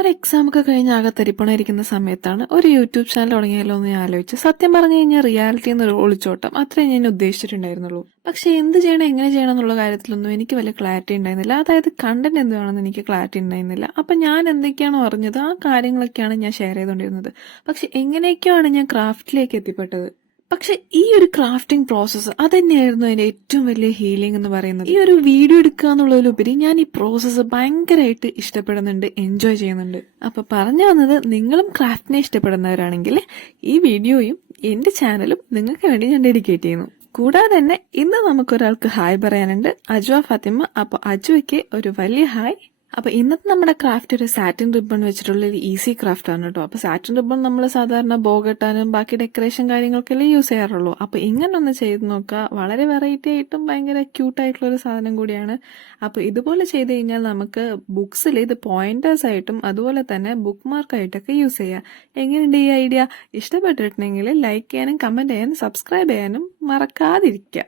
ഒരു എക്സാം ഒക്കെ കഴിഞ്ഞ് ആകെ തരിപ്പണയിരിക്കുന്ന സമയത്താണ് ഒരു യൂട്യൂബ് ചാനൽ തുടങ്ങിയാലോ എന്ന് ഞാൻ ആലോചിച്ചു. സത്യം പറഞ്ഞു കഴിഞ്ഞാൽ റിയാലിറ്റി എന്നൊരു ഒളിച്ചോട്ടം അത്രേ ഞാൻ ഉദ്ദേശിച്ചിട്ടുണ്ടായിരുന്നുള്ളൂ. പക്ഷെ എന്ത് ചെയ്യണം എങ്ങനെ ചെയ്യണം എന്നുള്ള കാര്യത്തിലൊന്നും എനിക്ക് വലിയ ക്ലാരിറ്റി ഉണ്ടായിരുന്നില്ല. അതായത് കണ്ടന്റ് എന്ത് വേണമെന്ന് എനിക്ക് ക്ലാരിറ്റി ഉണ്ടായിരുന്നില്ല. അപ്പൊ ഞാൻ എന്തൊക്കെയാണോ അറിഞ്ഞത് ആ കാര്യങ്ങളൊക്കെയാണ് ഞാൻ ഷെയർ ചെയ്തുകൊണ്ടിരുന്നത്. പക്ഷെ എങ്ങനെയൊക്കെയാണ് ഞാൻ ക്രാഫ്റ്റിലേക്ക് എത്തിപ്പെട്ടത്. പക്ഷെ ഈ ഒരു ക്രാഫ്റ്റിംഗ് പ്രോസസ്സ് അതന്നെയായിരുന്നു അതിന്റെ ഏറ്റവും വലിയ ഹീലിംഗ് എന്ന് പറയുന്നത്. ഈ ഒരു വീഡിയോ എടുക്കുക എന്നുള്ളതിലുപരി ഞാൻ ഈ പ്രോസസ്സ് ഭയങ്കരമായിട്ട് ഇഷ്ടപ്പെടുന്നുണ്ട്, എൻജോയ് ചെയ്യുന്നുണ്ട്. അപ്പൊ പറഞ്ഞു വന്നത്, നിങ്ങളും ക്രാഫ്റ്റിനെ ഇഷ്ടപ്പെടുന്നവരാണെങ്കിൽ ഈ വീഡിയോയും എന്റെ ചാനലും നിങ്ങൾക്ക് വേണ്ടി ഞാൻ ഡെഡിക്കേറ്റ് ചെയ്യുന്നു. കൂടാതെ തന്നെ ഇന്ന് നമുക്കൊരാൾക്ക് ഹായ് പറയാനുണ്ട്, അജ്വ ഫാത്തിമ. അപ്പൊ അജ്വയ്ക്ക് ഒരു വലിയ ഹായ്. അപ്പൊ ഇന്നത്തെ നമ്മുടെ ക്രാഫ്റ്റ് ഒരു സാറ്റിൻ റിബൺ വെച്ചിട്ടുള്ള ഒരു ഈസി ക്രാഫ്റ്റ് ആണ് കേട്ടോ. അപ്പൊ സാറ്റിൻ റിബൺ നമ്മൾ സാധാരണ ബോ കെട്ടാനും ബാക്കി ഡെക്കറേഷൻ കാര്യങ്ങൾക്കല്ലേ യൂസ് ചെയ്യാറുള്ളൂ. അപ്പൊ ഇങ്ങനെ ഒന്ന് ചെയ്ത് നോക്കുക. വളരെ വെറൈറ്റി ആയിട്ടും ഭയങ്കര ക്യൂട്ടായിട്ടുള്ള ഒരു സാധനം കൂടിയാണ്. അപ്പൊ ഇതുപോലെ ചെയ്ത് കഴിഞ്ഞാൽ നമുക്ക് ബുക്സിൽ ഇത് പോയിന്റേഴ്സ് ആയിട്ടും അതുപോലെ തന്നെ ബുക്ക് മാർക്കായിട്ടൊക്കെ യൂസ് ചെയ്യാം. എങ്ങനെയുണ്ട് ഈ ഐഡിയ? ഇഷ്ടപ്പെട്ടിട്ടുണ്ടെങ്കിൽ ലൈക്ക് ചെയ്യാനും കമന്റ് ചെയ്യാനും സബ്സ്ക്രൈബ് ചെയ്യാനും മറക്കാതിരിക്കുക.